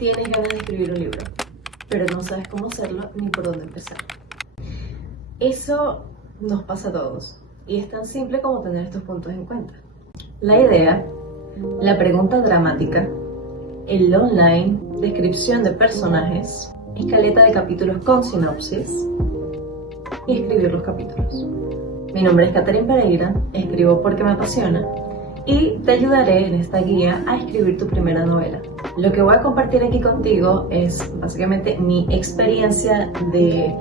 Tienes ganas de escribir un libro, pero no sabes cómo hacerlo ni por dónde empezar. Eso nos pasa a todos y es tan simple como tener estos puntos en cuenta. La idea, la pregunta dramática, el online, descripción de personajes, escaleta de capítulos con sinopsis y escribir los capítulos. Mi nombre es Catherine Pereira, escribo porque me apasiona y te ayudaré en esta guía a escribir tu primera novela. Lo que voy a compartir aquí contigo es básicamente mi experiencia de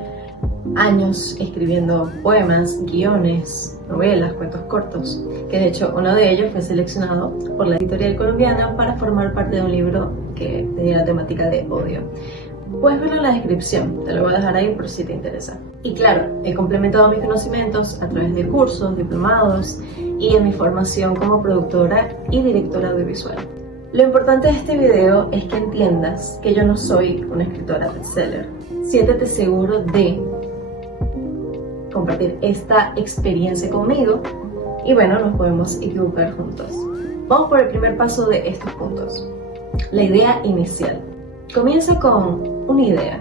años escribiendo poemas, guiones, novelas, cuentos cortos, que de hecho uno de ellos fue seleccionado por la editorial colombiana para formar parte de un libro que tenía la temática de odio. Puedes verlo en la descripción, te lo voy a dejar ahí por si te interesa. Y claro, he complementado mis conocimientos a través de cursos, diplomados y en mi formación como productora y directora audiovisual. Lo importante de este video es que entiendas que yo no soy una escritora bestseller. Siéntete seguro de compartir esta experiencia conmigo y bueno, nos podemos equivocar juntos. Vamos por el primer paso de estos puntos. La idea inicial. Comienza con una idea.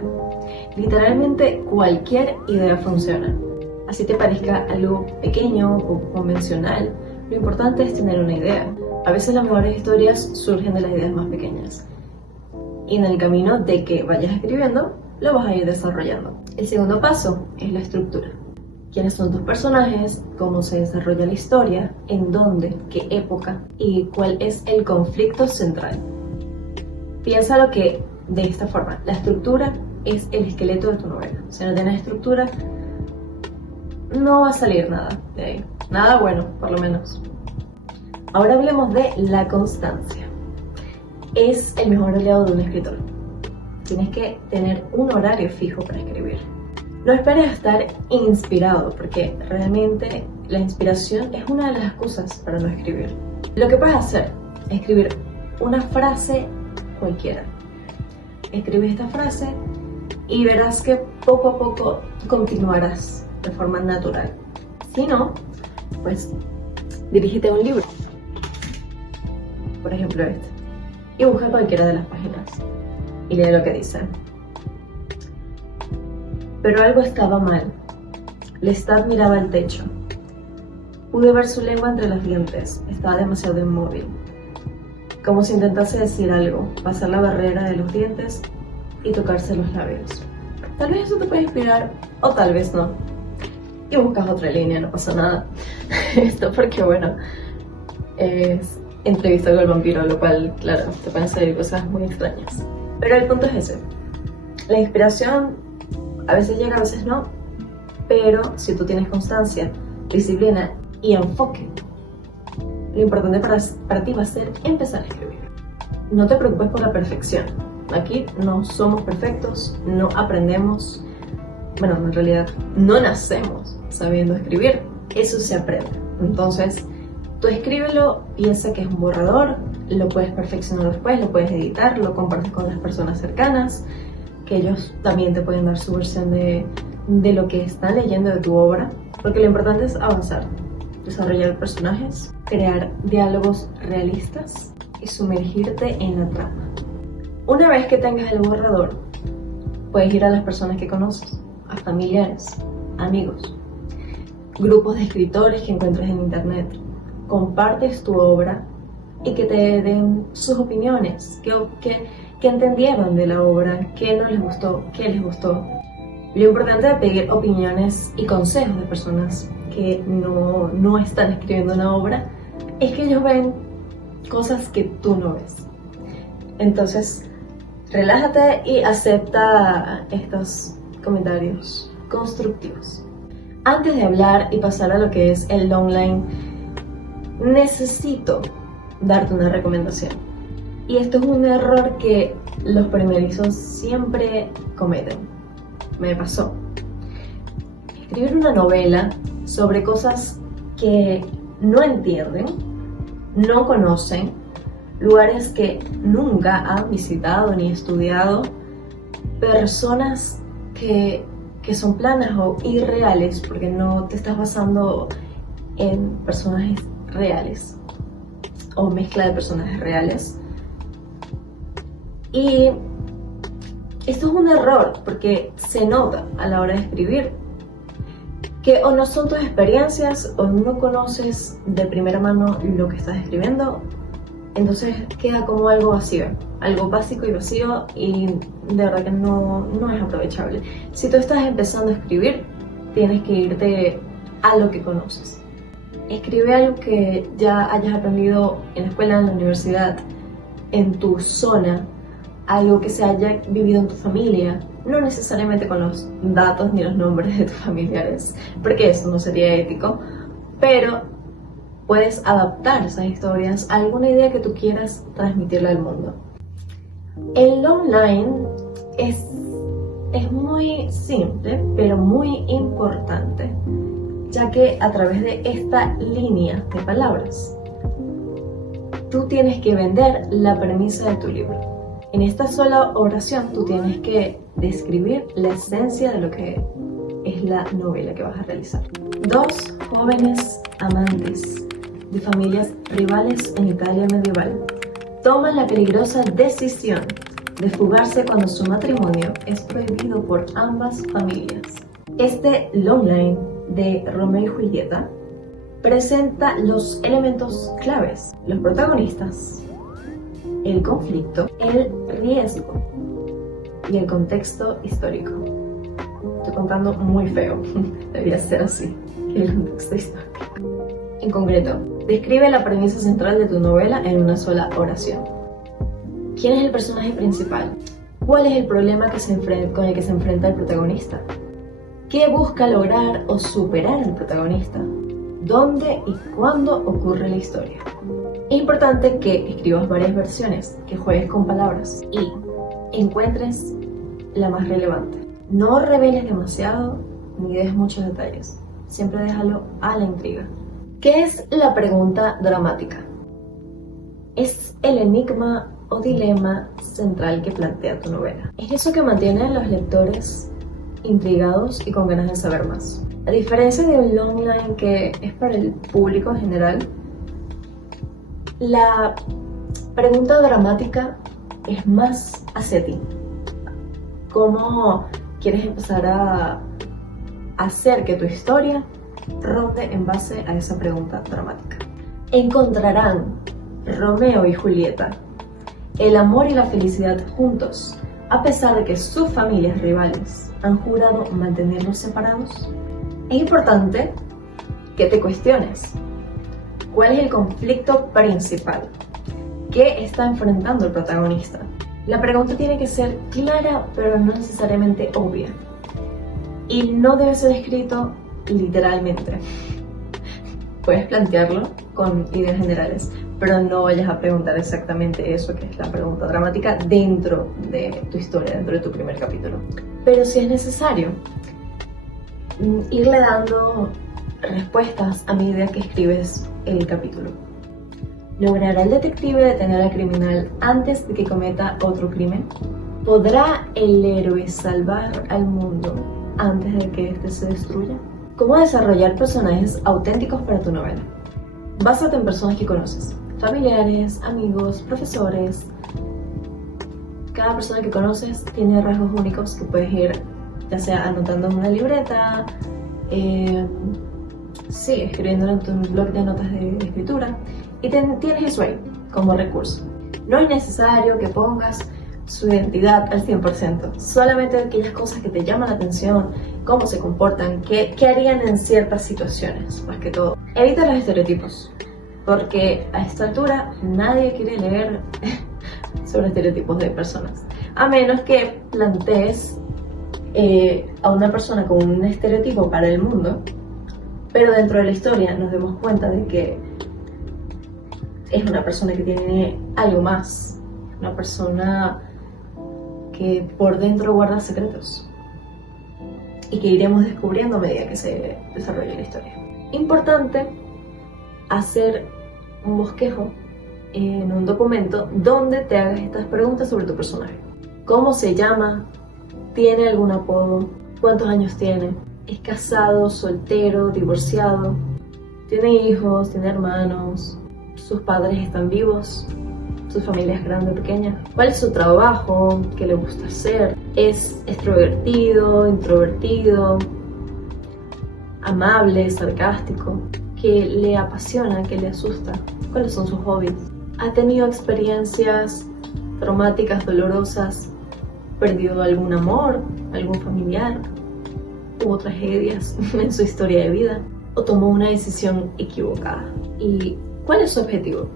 Literalmente cualquier idea funciona. Así te parezca algo pequeño o convencional, lo importante es tener una idea. A veces las mejores historias surgen de las ideas más pequeñas. Y en el camino de que vayas escribiendo, lo vas a ir desarrollando. El segundo paso es la estructura. ¿Quiénes son tus personajes? ¿Cómo se desarrolla la historia? ¿En dónde? ¿Qué época? ¿Y cuál es el conflicto central? Piénsalo que de esta forma, la estructura es el esqueleto de tu novela. Si no tienes estructura, no va a salir nada de ahí. Nada bueno, por lo menos. Ahora hablemos de la constancia. Es el mejor aliado de un escritor. Tienes que tener un horario fijo para escribir. No esperes a estar inspirado, porque realmente la inspiración es una de las excusas para no escribir. Lo que puedes hacer es escribir una frase cualquiera. Escribes esta frase y verás que poco a poco continuarás de forma natural. Si no, pues dirígete a un libro, por ejemplo este, y busca cualquiera de las páginas y lee lo que dice. Pero algo estaba mal. Lestat miraba el techo. Pude ver su lengua entre los dientes. Estaba demasiado inmóvil. Como si intentase decir algo, pasar la barrera de los dientes y tocarse los labios. Tal vez eso te puede inspirar o tal vez no. Y buscas otra línea, no pasa nada. Esto porque, bueno, es entrevista con el vampiro, lo cual, claro, te pueden salir cosas muy extrañas. Pero el punto es ese. La inspiración a veces llega, a veces no. Pero si tú tienes constancia, disciplina y enfoque, lo importante para ti va a ser empezar a escribir. No te preocupes por la perfección. Aquí no somos perfectos, no aprendemos, bueno, en realidad no nacemos sabiendo escribir. Eso se aprende. Entonces, tú escríbelo, piensa que es un borrador, lo puedes perfeccionar después, lo puedes editar, lo compartes con las personas cercanas, que ellos también te pueden dar su versión de lo que están leyendo de tu obra, porque lo importante es avanzar. Desarrollar personajes, crear diálogos realistas y sumergirte en la trama. Una vez que tengas el borrador, puedes ir a las personas que conoces, a familiares, amigos, grupos de escritores que encuentres en internet. Compartes tu obra y que te den sus opiniones, que entendieron de la obra, qué no les gustó, qué les gustó. Lo importante de pedir opiniones y consejos de personas que no están escribiendo una obra es que ellos ven cosas que tú no ves. Entonces, relájate y acepta estos comentarios constructivos. Antes de hablar y pasar a lo que es el online, necesito darte una recomendación. Y esto es un error que los primerizos siempre cometen. Me pasó. Escribir una novela sobre cosas que no entienden, no conocen, lugares que nunca han visitado ni estudiado, personas que son planas o irreales, porque no te estás basando en personajes reales o mezcla de personajes reales. Y Esto es un error porque se nota a la hora de escribir que o no son tus experiencias o no conoces de primera mano lo que estás escribiendo, entonces queda como algo vacío, algo básico y vacío, y de verdad que no es aprovechable. Si tú estás empezando a escribir, tienes que irte a lo que conoces. Escribe algo que ya hayas aprendido en la escuela, en la universidad, en tu zona, algo que se haya vivido en tu familia, no necesariamente con los datos ni los nombres de tus familiares, porque eso no sería ético, pero puedes adaptar esas historias a alguna idea que tú quieras transmitirle al mundo. El longline es muy simple, pero muy importante, ya que a través de esta línea de palabras, tú tienes que vender la premisa de tu libro. En esta sola oración tú tienes que describir la esencia de lo que es la novela que vas a realizar. Dos jóvenes amantes de familias rivales en Italia medieval toman la peligrosa decisión de fugarse cuando su matrimonio es prohibido por ambas familias. Este longline de Romeo y Julieta presenta los elementos claves, los protagonistas, el conflicto, el riesgo y el contexto histórico. Estoy contando muy feo, debería ser así, que el contexto histórico. En concreto, describe la premisa central de tu novela en una sola oración. ¿Quién es el personaje principal? ¿Cuál es el problema con el que se enfrenta el protagonista? ¿Qué busca lograr o superar el protagonista? ¿Dónde y cuándo ocurre la historia? Es importante que escribas varias versiones, que juegues con palabras y encuentres la más relevante. No reveles demasiado ni des muchos detalles, siempre déjalo a la intriga. ¿Qué es la pregunta dramática? Es el enigma o dilema central que plantea tu novela. Es eso que mantiene a los lectores intrigados y con ganas de saber más. A diferencia de un longline que es para el público en general, la pregunta dramática es más hacia ti. ¿Cómo quieres empezar a hacer que tu historia ronde en base a esa pregunta dramática? ¿Encontrarán Romeo y Julieta el amor y la felicidad juntos, a pesar de que sus familias rivales han jurado mantenerlos separados? Es importante que te cuestiones cuál es el conflicto principal que está enfrentando el protagonista. La pregunta tiene que ser clara, pero no necesariamente obvia, y no debe ser escrito literalmente. Puedes plantearlo con ideas generales, pero no vayas a preguntar exactamente eso, que es la pregunta dramática, dentro de tu historia, dentro de tu primer capítulo. Pero si es necesario, irle dando respuestas a medida que escribes el capítulo. ¿Logrará el detective detener al criminal antes de que cometa otro crimen? ¿Podrá el héroe salvar al mundo antes de que éste se destruya? ¿Cómo desarrollar personajes auténticos para tu novela? Básate en personas que conoces, familiares, amigos, profesores. Cada persona que conoces tiene rasgos únicos que puedes ir, ya sea anotando en una libreta, escribiéndolo en tu blog de notas de escritura, y tienes eso ahí como recurso. No es necesario que pongas su identidad al 100%, solamente aquellas cosas que te llaman la atención, cómo se comportan, qué harían en ciertas situaciones, más que todo. Evita los estereotipos, porque a esta altura nadie quiere leer sobre estereotipos de personas, a menos que plantees a una persona con un estereotipo para el mundo, pero dentro de la historia nos demos cuenta de que es una persona que tiene algo más, una persona que por dentro guarda secretos y que iremos descubriendo a medida que se desarrolle la historia. Importante hacer un bosquejo en un documento donde te hagas estas preguntas sobre tu personaje. ¿Cómo se llama? ¿Tiene algún apodo? ¿Cuántos años tiene? ¿Es casado, soltero, divorciado? ¿Tiene hijos? ¿Tiene hermanos? ¿Sus padres están vivos? ¿Su familia es grande o pequeña? ¿Cuál es su trabajo? ¿Qué le gusta hacer? ¿Es extrovertido, introvertido, amable, sarcástico? ¿Qué le apasiona? ¿Qué le asusta? ¿Cuáles son sus hobbies? ¿Ha tenido experiencias traumáticas, dolorosas? ¿Perdido algún amor, algún familiar? ¿Hubo tragedias en su historia de vida? ¿O tomó una decisión equivocada? ¿Y cuál es su objetivo?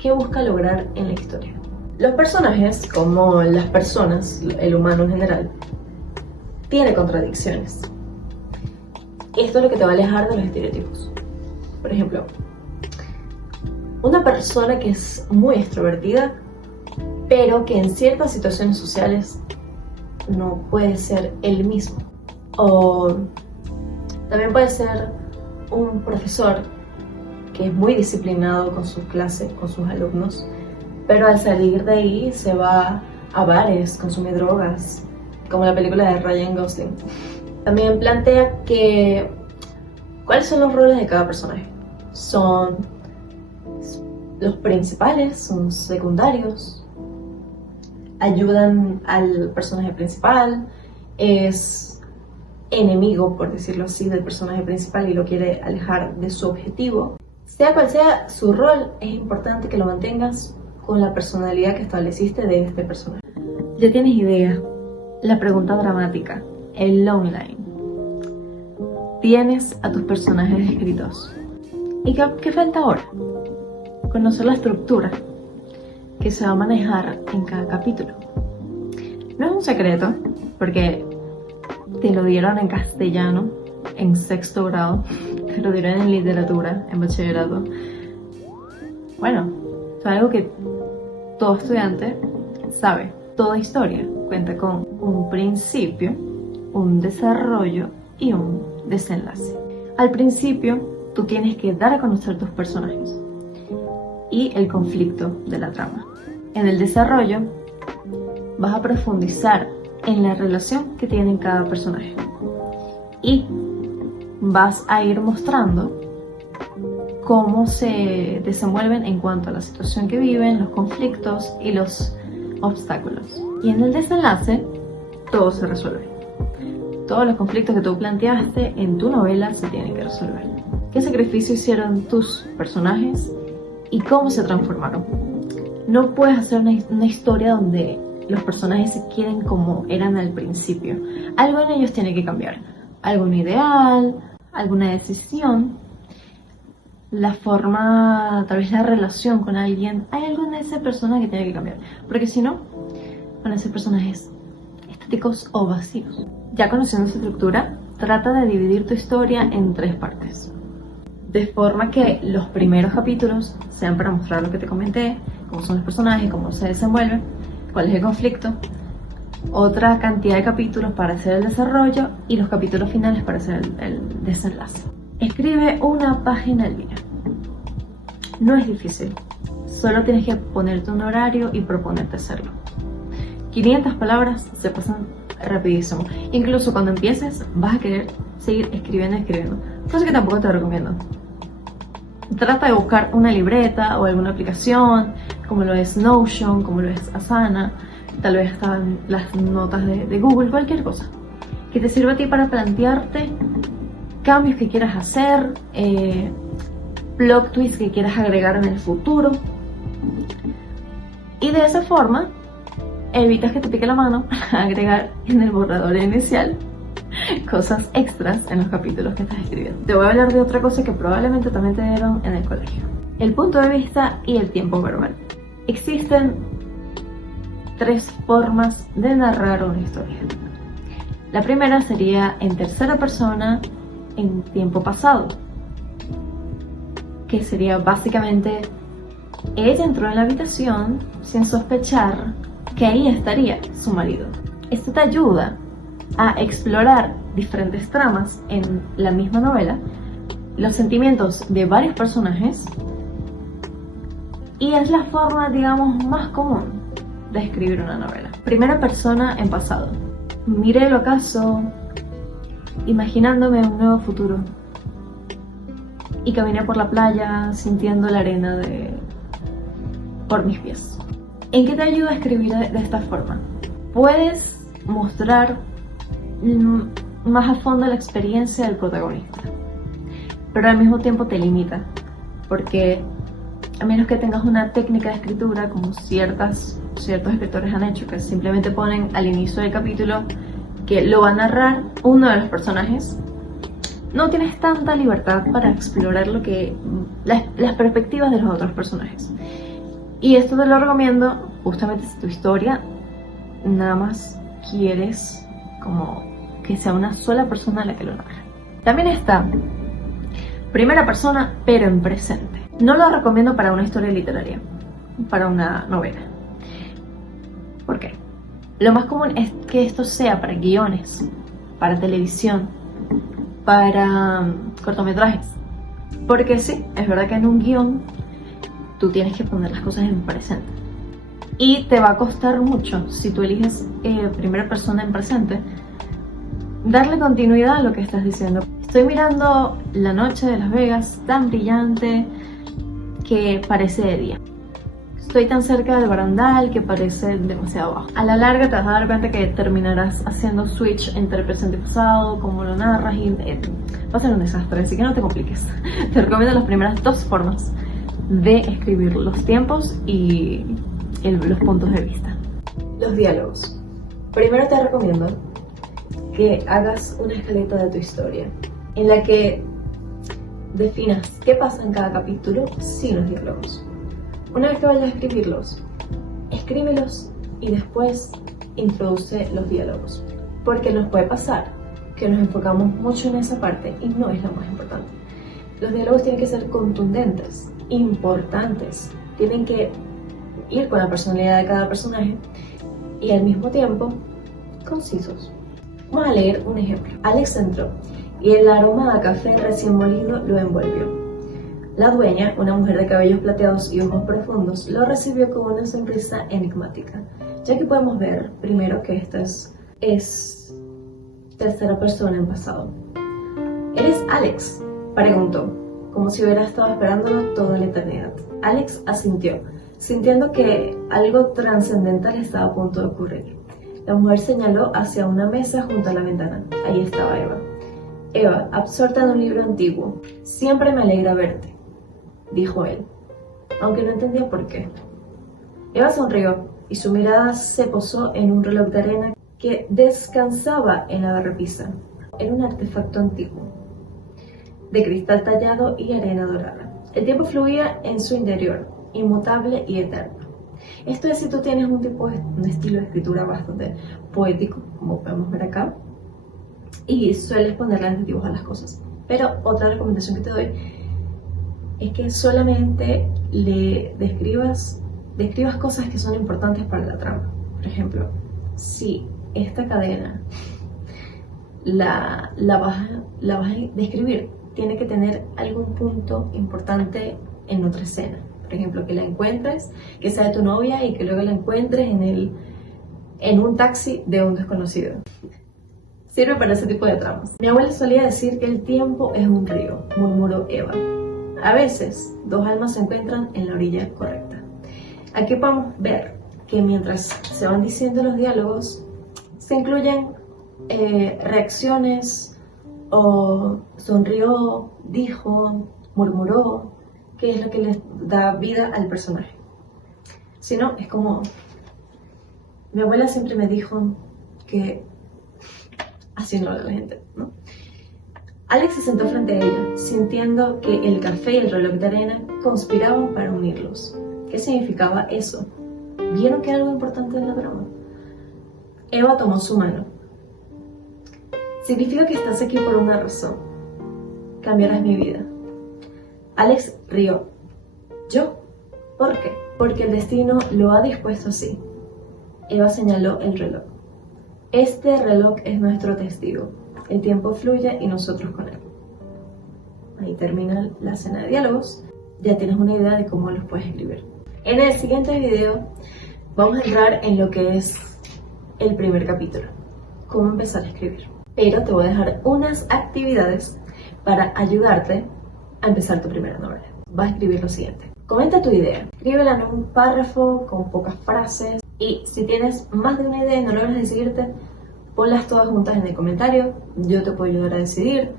¿Qué busca lograr en la historia? Los personajes, como las personas, el humano en general, tiene contradicciones. Esto es lo que te va a alejar de los estereotipos. Por ejemplo, una persona que es muy extrovertida, pero que en ciertas situaciones sociales no puede ser él mismo. O también puede ser un profesor que es muy disciplinado con su clase, con sus alumnos, pero al salir de ahí se va a bares, consume drogas, como la película de Ryan Gosling. También plantea que ¿cuáles son los roles de cada personaje? ¿Son los principales? ¿Son secundarios? ¿Ayudan al personaje principal? ¿Es enemigo, por decirlo así, del personaje principal y lo quiere alejar de su objetivo? Sea cual sea su rol, es importante que lo mantengas con la personalidad que estableciste de este personaje. ¿Ya tienes idea? La pregunta dramática, el long line. Tienes a tus personajes escritos. ¿Y qué falta ahora? Conocer la estructura que se va a manejar en cada capítulo. No es un secreto, porque te lo dieron en castellano, en sexto grado, te lo dieron en literatura, en bachillerato. Bueno, es algo que todo estudiante sabe. Toda historia cuenta con un principio, un desarrollo y un desenlace. Al principio, tú tienes que dar a conocer tus personajes y el conflicto de la trama. En el desarrollo, vas a profundizar en la relación que tienen cada personaje y vas a ir mostrando cómo se desenvuelven en cuanto a la situación que viven, los conflictos y los obstáculos. Y en el desenlace, todo se resuelve. Todos los conflictos que tú planteaste en tu novela se tienen que resolver. ¿Qué sacrificio hicieron tus personajes y cómo se transformaron? No puedes hacer una historia donde los personajes se queden como eran al principio. Algo en ellos tiene que cambiar. Algún ideal, alguna decisión, la forma, tal vez la relación con alguien. Hay algo en ese personaje que tiene que cambiar. Porque si no, van a ser personajes estáticos o vacíos. Ya conociendo su estructura, trata de dividir tu historia en 3 partes. De forma que los primeros capítulos sean para mostrar lo que te comenté, cómo son los personajes, cómo se desenvuelven, cuál es el conflicto. Otra cantidad de capítulos para hacer el desarrollo y los capítulos finales para hacer el desenlace. Escribe una página al día. No es difícil, solo tienes que ponerte un horario y proponerte hacerlo. 500 palabras se pasan rapidísimo. Incluso cuando empieces vas a querer seguir escribiendo, cosa que tampoco te recomiendo. Trata de buscar una libreta o alguna aplicación, como lo es Notion, como lo es Asana, tal vez están las notas de Google, cualquier cosa que te sirva a ti para plantearte cambios que quieras hacer, plot twists que quieras agregar en el futuro. Y de esa forma evitas que te pique la mano agregar en el borrador inicial cosas extras en los capítulos que estás escribiendo. Te voy a hablar de otra cosa que probablemente también te dieron en el colegio: el punto de vista y el tiempo verbal. Existen 3 formas de narrar una historia. La primera sería en tercera persona en tiempo pasado, que sería básicamente ella entró en la habitación sin sospechar que ahí estaría su marido. Esto te ayuda a explorar diferentes tramas en la misma novela, los sentimientos de varios personajes, y es la forma, digamos, más común de escribir una novela. Primera persona en pasado. Miré el ocaso imaginándome un nuevo futuro y caminé por la playa sintiendo la arena por mis pies. ¿En qué te ayuda a escribir de esta forma? Puedes mostrar más a fondo la experiencia del protagonista, pero al mismo tiempo te limita, porque a menos que tengas una técnica de escritura como ciertos escritores han hecho, que simplemente ponen al inicio del capítulo que lo va a narrar uno de los personajes, no tienes tanta libertad para explorar las perspectivas de los otros personajes. Y esto te lo recomiendo justamente si tu historia nada más quieres como que sea una sola persona la que lo narre. También está primera persona pero en presente. No lo recomiendo para una historia literaria, para una novela. ¿Por qué? Lo más común es que esto sea para guiones, para televisión, para cortometrajes. Porque sí, es verdad que en un guión tú tienes que poner las cosas en presente. Y te va a costar mucho, si tú eliges primera persona en presente, darle continuidad a lo que estás diciendo. Estoy mirando la noche de Las Vegas, tan brillante que parece de día. Estoy tan cerca del barandal que parece demasiado bajo. A la larga te vas a dar cuenta que terminarás haciendo switch entre presente y pasado, como lo narras, y va a ser un desastre, así que no te compliques. Te recomiendo las primeras dos formas de escribir: los tiempos y los puntos de vista. Los diálogos. Primero te recomiendo que hagas una escaleta de tu historia, en la que definas qué pasa en cada capítulo sin los diálogos. Una vez que vayas a escribirlos, escríbelos y después introduce los diálogos. Porque nos puede pasar que nos enfocamos mucho en esa parte y no es lo más importante. Los diálogos tienen que ser contundentes, importantes, tienen que ir con la personalidad de cada personaje y al mismo tiempo concisos. Vamos a leer un ejemplo. Alex entró y el aroma a café recién molido lo envolvió. La dueña, una mujer de cabellos plateados y ojos profundos, lo recibió con una sonrisa enigmática, ya que podemos ver primero que esta es tercera persona en pasado. ¿Eres Alex?, preguntó, como si hubiera estado esperándolo toda la eternidad. Alex asintió, sintiendo que algo trascendental estaba a punto de ocurrir. La mujer señaló hacia una mesa junto a la ventana. Ahí estaba Eva. Eva, absorta en un libro antiguo. Siempre me alegra verte, dijo él, aunque no entendía por qué. Eva sonrió y su mirada se posó en un reloj de arena que descansaba en la repisa. Era un artefacto antiguo, de cristal tallado y arena dorada. El tiempo fluía en su interior, inmutable y eterno. Esto es si tú tienes un estilo de escritura bastante poético, como podemos ver acá, y sueles ponerle adjetivos a las cosas. Pero otra recomendación que te doy es que solamente describas cosas que son importantes para la trama. Por ejemplo, si esta cadena la vas a describir, tiene que tener algún punto importante en otra escena. Por ejemplo, que la encuentres, que sea de tu novia y que luego la encuentres en un taxi de un desconocido. Sirve para ese tipo de tramas. Mi abuela solía decir que el tiempo es un río, murmuró Eva. A veces, dos almas se encuentran en la orilla correcta. Aquí podemos ver que mientras se van diciendo los diálogos, se incluyen reacciones o sonrió, dijo, murmuró, que es lo que les da vida al personaje. Si no, es como... Mi abuela siempre me dijo que así no habla la gente, ¿no? Alex se sentó frente a ella, sintiendo que el café y el reloj de arena conspiraban para unirlos. ¿Qué significaba eso? ¿Vieron que era algo importante en la trama? Eva tomó su mano. Significa que estás aquí por una razón. Cambiarás mi vida. Alex rió. ¿Yo? ¿Por qué? Porque el destino lo ha dispuesto así. Eva señaló el reloj. Este reloj es nuestro testigo. El tiempo fluye y nosotros con él. Ahí termina la escena de diálogos. Ya tienes una idea de cómo los puedes escribir. En el siguiente video vamos a entrar en lo que es el primer capítulo. Cómo empezar a escribir. Pero te voy a dejar unas actividades para ayudarte a empezar tu primera novela. Vas a escribir lo siguiente. Comenta tu idea, escríbela en un párrafo con pocas frases y si tienes más de una idea y no logras decidirte, ponlas todas juntas en el comentario, yo te puedo ayudar a decidir.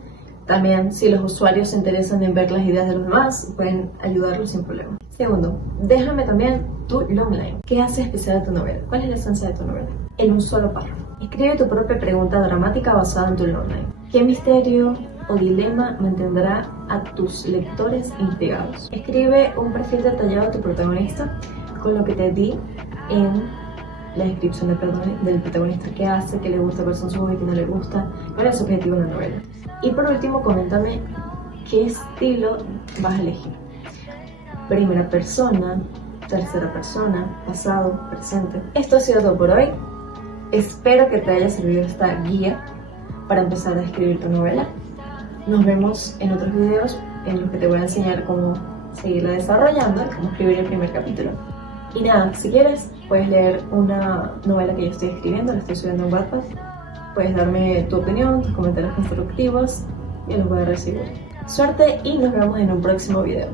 También, si los usuarios se interesan en ver las ideas de los demás, pueden ayudarlos sin problema. Segundo, déjame también tu logline. ¿Qué hace especial a tu novela? ¿Cuál es la esencia de tu novela? En un solo párrafo. Escribe tu propia pregunta dramática basada en tu logline. ¿Qué misterio o dilema mantendrá a tus lectores intrigados? Escribe un perfil detallado de tu protagonista con lo que te di en la descripción del protagonista, qué hace, qué le gusta, cuáles son sus hobbies, qué no le gusta, cuál es su objetivo en la novela. Y por último, coméntame qué estilo vas a elegir. Primera persona, tercera persona, pasado, presente. Esto ha sido todo por hoy. Espero que te haya servido esta guía para empezar a escribir tu novela. Nos vemos en otros videos en los que te voy a enseñar cómo seguirla desarrollando, cómo escribir el primer capítulo. Y nada, si quieres, puedes leer una novela que yo estoy escribiendo, la estoy subiendo en Wattpad. Puedes darme tu opinión, tus comentarios constructivos y los voy a recibir. Suerte y nos vemos en un próximo video.